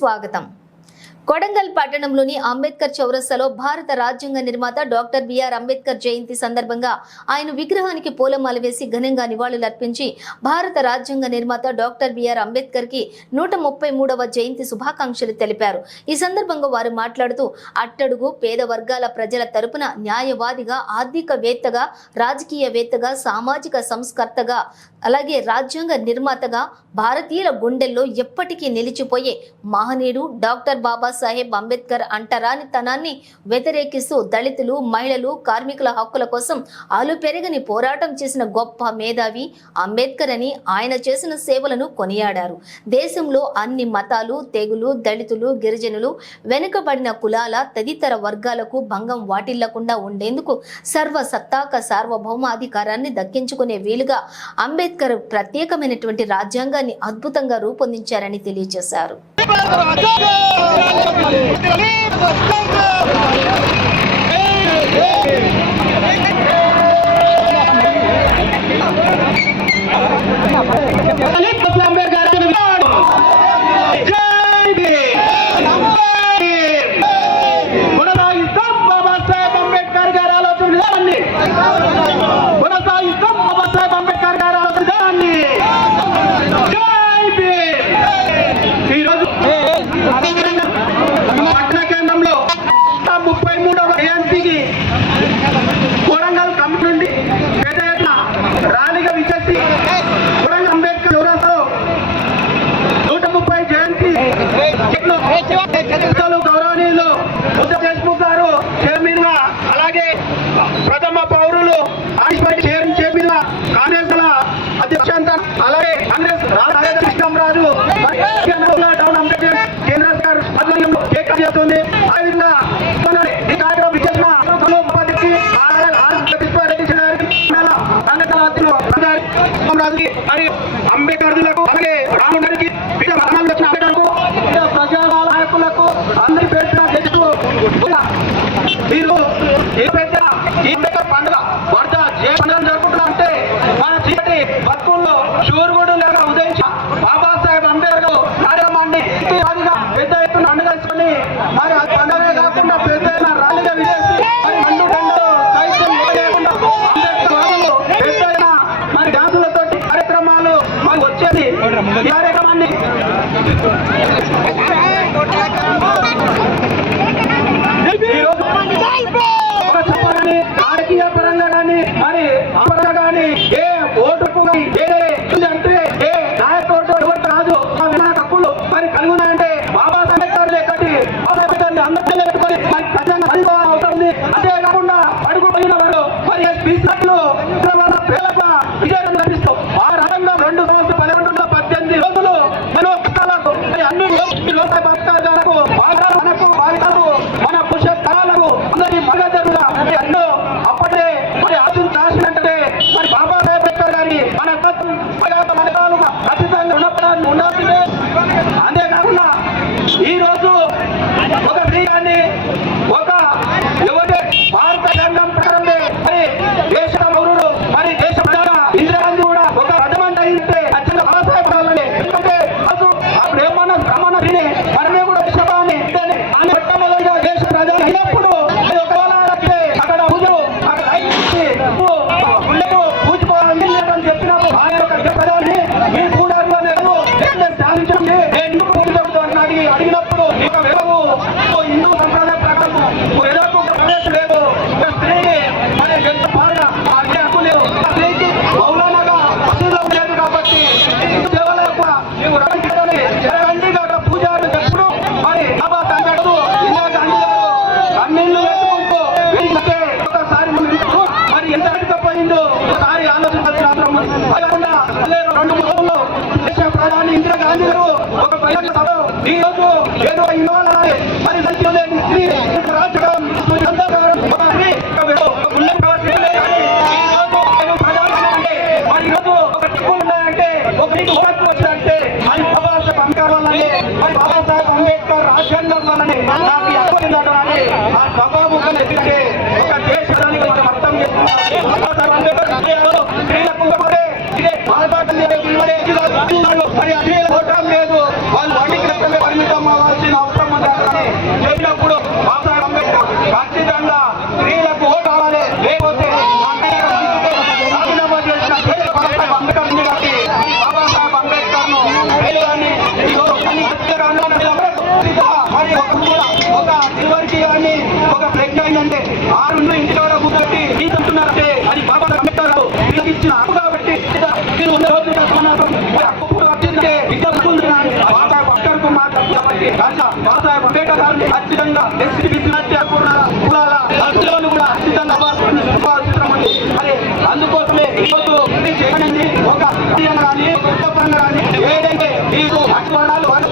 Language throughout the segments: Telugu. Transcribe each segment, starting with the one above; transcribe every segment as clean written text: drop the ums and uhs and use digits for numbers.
స్వాగతం. కొడంగల్ పట్టణంలోని అంబేద్కర్ చౌరస్తాలో భారత రాజ్యాంగ నిర్మాత డాక్టర్ బిఆర్ అంబేద్కర్ జయంతి సందర్భంగా ఆయన విగ్రహానికి పూలమాల వేసి ఘనంగా నివాళులర్పించి భారత రాజ్యాంగ నిర్మాత డాక్టర్ బిఆర్ అంబేద్కర్ కి 133వ జయంతి శుభాకాంక్షలు తెలిపారు. ఈ సందర్భంగా వారు మాట్లాడుతూ అట్టడుగు పేద వర్గాల ప్రజల తరపున న్యాయవాదిగా, ఆర్థికవేత్తగా, రాజకీయవేత్తగా, సామాజిక సంస్కర్తగా, అలాగే రాజ్యాంగ నిర్మాతగా భారతీయుల గుండెల్లో ఎప్పటికీ నిలిచిపోయే మహనీయుడు డాక్టర్ బాబాసాహెబ్ అంబేద్కర్ అంటరానితనాన్ని వ్యతిరేకిస్తూ దళితులు, మహిళలు, కార్మికుల హక్కుల కోసం ఆలుపెరగని పోరాటం చేసిన గొప్ప మేధావి అంబేద్కర్ అని ఆయన చేసిన సేవలను కొనియాడారు. దేశంలో అన్ని మతాలు, తెగులు, దళితులు, గిరిజనులు, వెనుకబడిన కులాల తదితర వర్గాలకు భంగం వాటిల్లకుండా ఉండేందుకు సర్వసత్తాక సార్వభౌమాధికారాన్ని దక్కించుకునే వీలుగా అంబేద్కర్ ప్రత్యేకమైనటువంటి రాజ్యాంగాన్ని అద్భుతంగా రూపొందించారని తెలియజేశారు. కొడంగల్ కమిటీ నుండి పెద్ద ఎత్తున ర్యాలీగా విచ్చేసి అంబేద్కర్ చౌరస్తాలో 130 జయంతి గౌరవనీయులు ఉత్తమ్ దేశ్ముఖ్ గారు చైర్మన్ గా, అలాగే ప్రథమ పౌరులు చైర్మన్ గా, కాంగ్రెస్ అధ్యక్ష, అలాగే కాంగ్రెస్ కృష్ణరాజు డౌన్ అంబేద్కర్ కేంద్ర సర్కార్ ఆధ్వర్యంలో కేక్ చేస్తుంది. అదేవిధంగా ఈ కార్యక్రమం విచ్చేసిన అంబేద్కర్లకు, అలాగే రాముడికి, ప్రజా నాయకులకు అందరి పేరు చేస్తూ మీరు ఈ పెద్ద అంబేద్కర్ పండుగ వర్ధ పండుగ జరుపుకుంటున్నారంటే మన చీకటి బతుకుల్లో సూర్యుడు లేక ఉదయించిన బాబాసాహెబ్ అంబేద్కర్ కార్యక్రమాన్ని పెద్ద ఎత్తున అండగేసుకొని మరి ఆ పండుగ కాకుండా పెద్ద ఎత్తున ర్యాలీగా విజేసి మరి మండు మరి డాన్సులతో కార్యక్రమాలు మరి వచ్చేది కార్యక్రమాన్ని చెప్పాలని రాజకీయ పరంగా కానీ మరి పరంగా కానీ ఏ ఓటుకు అంటే ఏ నాయకుడు ఎవరు కాదు హక్కులు మరి కలుగున్నాయంటే బాబాసాహెబ్ అంబేద్కర్ ఎక్కడి అందరినీ పెట్టుకొని మరి ఖచ్చితంగా అవుతుంది. అంతేకాకుండా అడుగుపోయిన వారు మరి స్పీచ్లు విజయం లభిస్తూ ఆ రంగంలో 2 సంవత్సరాలు 1118 రోజులు అన్ని బతకాలకు మన పురుష తరాలకు అందరి మగజరుగా ఎన్నో అప్పటికే మరి ఆశించాల్సినట్టే మరి బాబాసాహెబ్ అంబేద్కర్ గారి మన మనకాలుగా ఖచ్చితంగా ఉన్నపడాన్ని ఉండాల్సిందే. అంతేకాకుండా ఈ రోజు ఒక స్త్రీగాన్ని ఒక యువతే భారత రంగం ప్రకారమే మరి దేశ పౌరుడు మరి దేశ ఇందిరాగాంధీ కూడా ఒక రథమంట అయితే ఖచ్చితంగా బాబాసాహెబ్ రావాలని. ఎందుకంటే అప్పుడు ఏమన్నా రమణ విని మనమే కూడా విషయాన్ని మొట్టమొదటిగా దేశ ప్రజలు అయినప్పుడు అక్కడ పూజలు అక్కడ గుండెకు పూజుకోవాలని చెప్పినప్పుడు ఆయన ఒక ప్రజల్ని మీ కూడర్లో సాధించండి ఎందుకు పూజలు అడిగినప్పుడు హిందూ సంప్రదాయ ప్రకారం ఎదురు ప్రవేశం లేదు. స్త్రీని మరి ఎంత బాగా హక్కు లేదు, స్త్రీకి మౌలానాగా అసలు లేదు. కాబట్టి సేవల యొక్క నీవు రండి పూజారు ఎప్పుడు మరి బాబా సంగడు ఇందిరా గాంధీ గారు కన్నీళ్లు పెట్టుకుంటూ ఒకసారి మరి ఎంత పోయిందో ఒకసారి ఆలోచించాల్సిన అవసరం ఉంది. కాకుండా 2 రోజుల్లో దేశ ప్రధాని ఇందిరా గాంధీ గారు ఒక బహిరంగ సభ ఈ రోజు ఏదో ఇవ్వాలని మరి సంఖ్య లేని స్త్రీ రాజకీయం మరి ఈరోజు ఒక చిక్కులు ఉన్నాయంటే ఒక నీకు ఓట్లు వచ్చాయంటే అది బాబాసాహెబ్ అంబేద్కర్ వల్లనే, మరి బాబాసాహెబ్ అంబేద్కర్ రాజ్యాంగం వల్లనే నాకు అర్థమైందని ఆ సభాముఖం ఎదుటే ఒక దేశానికి మనం అర్థం చేసుకున్నాం. బాబాసాహెబ్ అంబేద్కర్ స్త్రీలకు ఇదే బాధపడుతుంది మరి అదే ఓటం లేదు, వాళ్ళు వాటికి పరిమితం ఒక ఫ్లెగ్ అయిందంటే 6 ఇంటి ద్వారా కూర్చోబెట్టి తీసుకుంటున్నారంటే అది బాబా అంబేద్కర్ గారు వీళ్ళకి ఇచ్చిన హక్కు కాబట్టి మీరు ఉన్న రోజు హక్కు వచ్చిందంటే బాబాసాహెబ్ అంబేద్కర్ మాట్లాడు కాబట్టి బాబాసాహెబ్ అంబేద్కర్ గారిని ఖచ్చితంగా కులాల దళితులను కూడా ఖచ్చితంగా మరి అందుకోసమే ఈరోజు చేయడానికి ఒక కానీ పరంగా కానీ ఏదైతే మీకు వాళ్ళు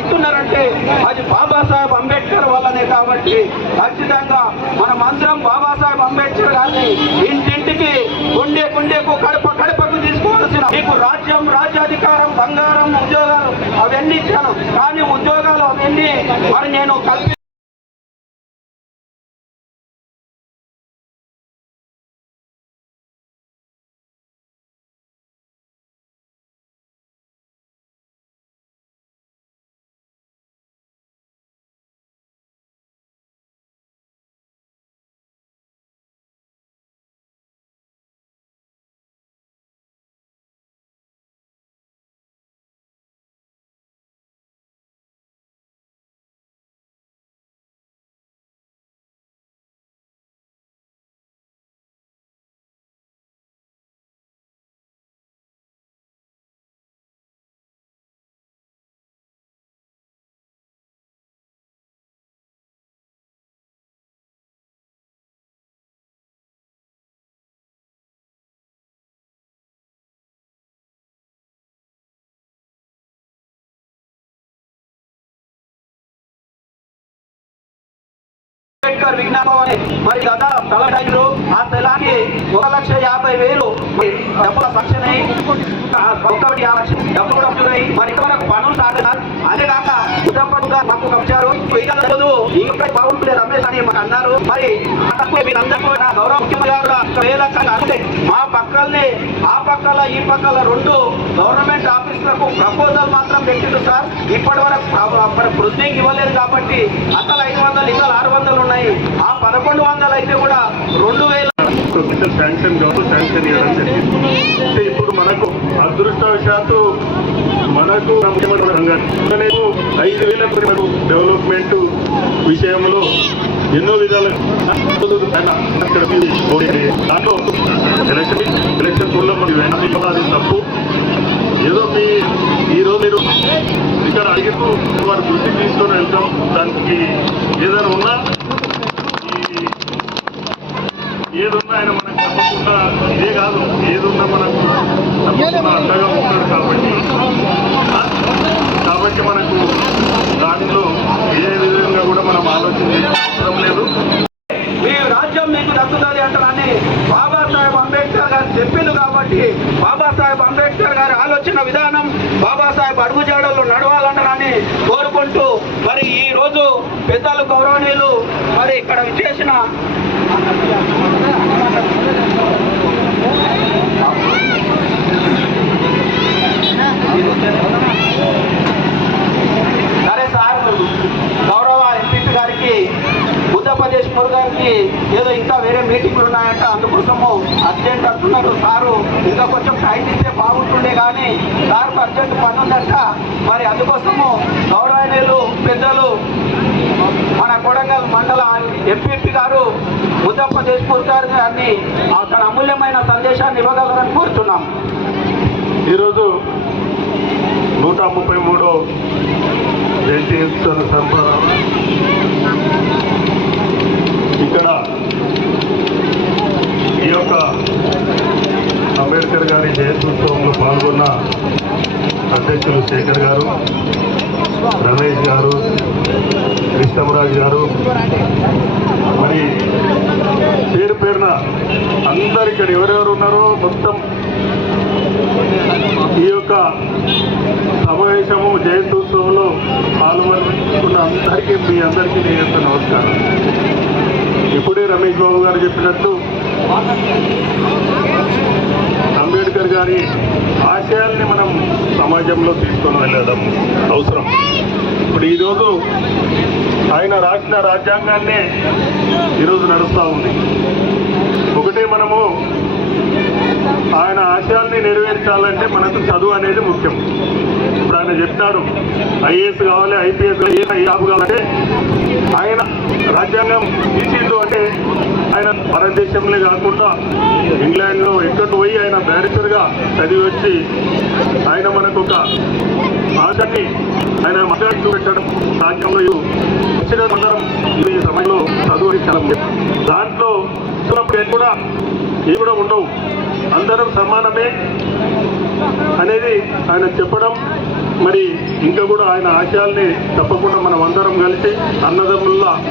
ఇస్తున్నారంటే అది బాబాసాహెబ్ అంబేద్కర్ వల్లనే. కాబట్టి ఖచ్చితంగా మనమందరం బాబాసాహెబ్ అంబేద్కర్ గారిని ఇంటింటికి గుండెకు కడపకు తీసుకోవాల్సిన మీకు రాజ్యం రాజ్యాధికారం బంగారం ఉద్యోగాలు అవన్నీ ఇచ్చాను కానీ ఉద్యోగాలు అవన్నీ మరి నేను కల్పి అంబేద్కర్ విజ్ఞాపన మరి గత తలటైరు ఆ స్థలానికి 1,50,000 డబ్బుల సంక్షణ డబ్బులు కూడా వస్తున్నాయి. మరి ఇంతవరకు పనులు సాగుతున్నారు. అదే కాక ఉత్తపంగా మాకు వచ్చారు ఇంకా బాగుంటుంది రమేష్ అని మాకు అన్నారు. మరి మీరందరూ గౌరవ ముఖ్యమంత్రి గారు మా పక్కల్ని ఆ పక్కల ఈ పక్కల 2 గవర్నమెంట్ ఆఫీసులకు ప్రపోజల్ మాత్రం పెట్టిండు సార్. ఇప్పటి వరకు ప్రొసీడింగ్ ఇవ్వలేదు కాబట్టి అసలు 500 ఇంకా 600 ఉన్నాయి. ఆ 1100 అయితే కూడా 2000 శాంక్షన్ ఇవ్వడం జరిగింది. అంటే ఇప్పుడు మనకు అదృష్టవశాత్తు మనకు 5,000 డెవలప్మెంట్ విషయంలో ఎన్నో విధాలుగా దాంట్లో ఎలక్షన్ కోడ్లో అది తప్పు. ఏదో ఈరోజు మీరు ఇక్కడ అడిగితూ వారి దృష్టికి తీసుకొని వెళ్తాం. దానికి ఏదైనా ఉన్నా ఏదున్నా ఆయన మనకు తప్పకుండా ఇదే కాదు ఏదున్నా మనకు తప్పకుండా అండగా ఉంటాడు. కాబట్టి మనకు దాంట్లో ఏ విధంగా కూడా మనం ఆలోచించే అవసరం లేదు. మీ రాజ్యం మీకు దక్కుతుంది అంటారని బాబాసాహెబ్ అంబేద్కర్ గారు చెప్పింది. కాబట్టి బాబాసాహెబ్ అంబేద్కర్ గారి ఆలోచన విధానం బాబాసాహెబ్ అడుగుజాడల్లో నడవాలంటారని కోరుకుంటూ మరి ఈ రోజు పెద్దలు గౌరవనీయులు మరి ఇక్కడ విచ్చేసిన సరే సార్ గౌరవ ఎంపీ గారికి ఉత్తరప్రదేశ్ గారికి ఏదో ఇంకా వేరే మీటింగ్లు ఉన్నాయంట అందుకోసము అర్జెంట్ అంటున్నారు సారు. ఇంకా కొంచెం టైం ఇస్తే బాగుంటుండే కానీ సార్కు అర్జెంట్ పని ఉందంట. మరి అందుకోసము గౌరవనీయులు పెద్దలు మన కొడంగల్ మండల ఎంపీ గారు ఉత్తరప్రదేశ్ గారిని తన అమూల్యమైన సందేశాన్ని ఇవ్వగలరని కోరుతున్నాం. ఈరోజు 133వ జయంతి సందర్భంగా ఇక్కడ ఈ యొక్క అంబేద్కర్ గారి జయంత్యుత్సవంలో పాల్గొన్న అధ్యక్షులు శేఖర్ గారు, రమేష్ గారు, కృష్ణరాజు గారు, మరి పేరున అందరు ఇక్కడ ఎవరెవరు ఉన్నారో మొత్తం ఈ యొక్క సమావేశము జయంత్యుత్సవంలో పాల్గొన్న అందరికీ మీ అందరికీ నేను నమస్కారం. ఇప్పుడే రమేష్ బాబు గారు చెప్పినట్టు అంబేద్కర్ గారి ఆశయాల్ని మనం సమాజంలో తీసుకొని వెళ్ళడం అవసరం. ఇప్పుడు ఈరోజు ఆయన రాసిన రాజ్యాంగాన్నే ఈరోజు నడుస్తూ ఉంది. ఒకటే మనము ఆయన ఆశయాల్ని నెరవేర్చాలంటే మనకు చదువు అనేది ముఖ్యం. ఇప్పుడు ఆయన చెప్పినాడు ఐఏఎస్ కావాలి, ఐపీఎస్ ఏ జాబ్ కావాలంటే ఆయన రాజ్యాంగం తీసిండు అంటే ఆయన భారతదేశంలో కాకుండా ఇంగ్లాండ్లో ఎక్కడ పోయి ఆయన బ్యారిస్టర్గా చదివి వచ్చి ఆయన మనకు ఒక భాషని ఆయన మాట్లాడుతూ పెట్టడం రాజ్యాంగంలో వచ్చిన అందరం ఈ సమయంలో చదువు చాలా దాంట్లో కూడా ఏ కూడా ఉండవు, అందరం సమానమే అనేది ఆయన చెప్పడం. మరి ఇంకా కూడా ఆయన ఆశయాల్ని తప్పకుండా మనం అందరం కలిసి అన్నదమ్ముల్లా